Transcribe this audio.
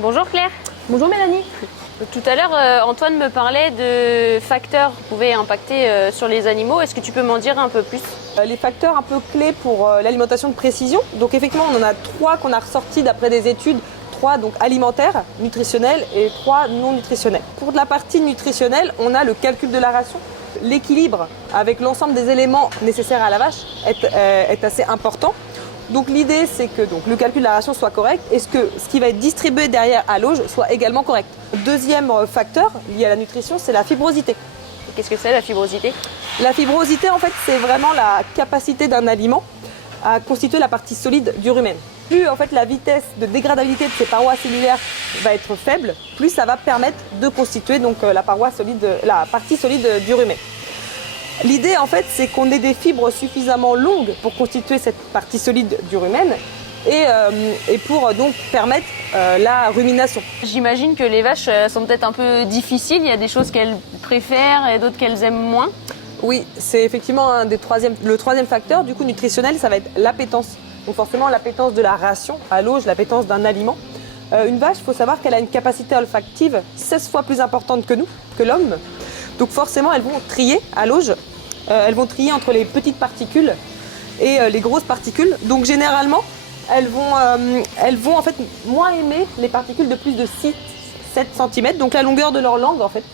Bonjour Claire. Bonjour Mélanie. Tout à l'heure, Antoine me parlait de facteurs qui pouvaient impacter sur les animaux. Est-ce que tu peux m'en dire un peu plus? Les facteurs un peu clés pour l'alimentation de précision. Donc effectivement, on en a 3 qu'on a ressortis d'après des études. 3 donc alimentaires, nutritionnels et 3 non nutritionnels. Pour la partie nutritionnelle, on a le calcul de la ration. L'équilibre avec l'ensemble des éléments nécessaires à la vache est assez important. Donc l'idée, c'est que le calcul de la ration soit correct et que ce qui va être distribué derrière à l'auge soit également correct. Deuxième facteur lié à la nutrition, c'est la fibrosité. Qu'est-ce que c'est la fibrosité? La fibrosité, en fait, c'est vraiment la capacité d'un aliment à constituer la partie solide du rumen. Plus en fait, la vitesse de dégradabilité de ces parois cellulaires va être faible, plus ça va permettre de constituer donc, la partie solide du rumen. L'idée, en fait, c'est qu'on ait des fibres suffisamment longues pour constituer cette partie solide du rumen et pour donc permettre la rumination. J'imagine que les vaches sont peut-être un peu difficiles. Il y a des choses qu'elles préfèrent et d'autres qu'elles aiment moins. Oui, c'est effectivement le troisième facteur du coup nutritionnel, ça va être l'appétence. Donc forcément l'appétence de la ration à l'auge, l'appétence d'un aliment. Une vache, il faut savoir qu'elle a une capacité olfactive 16 fois plus importante que nous, que l'homme. Donc forcément, elles vont trier à l'auge. Elles vont trier entre les petites particules et les grosses particules. Donc généralement, elles vont en fait moins aimer les particules de plus de 6-7 cm. Donc la longueur de leur langue en fait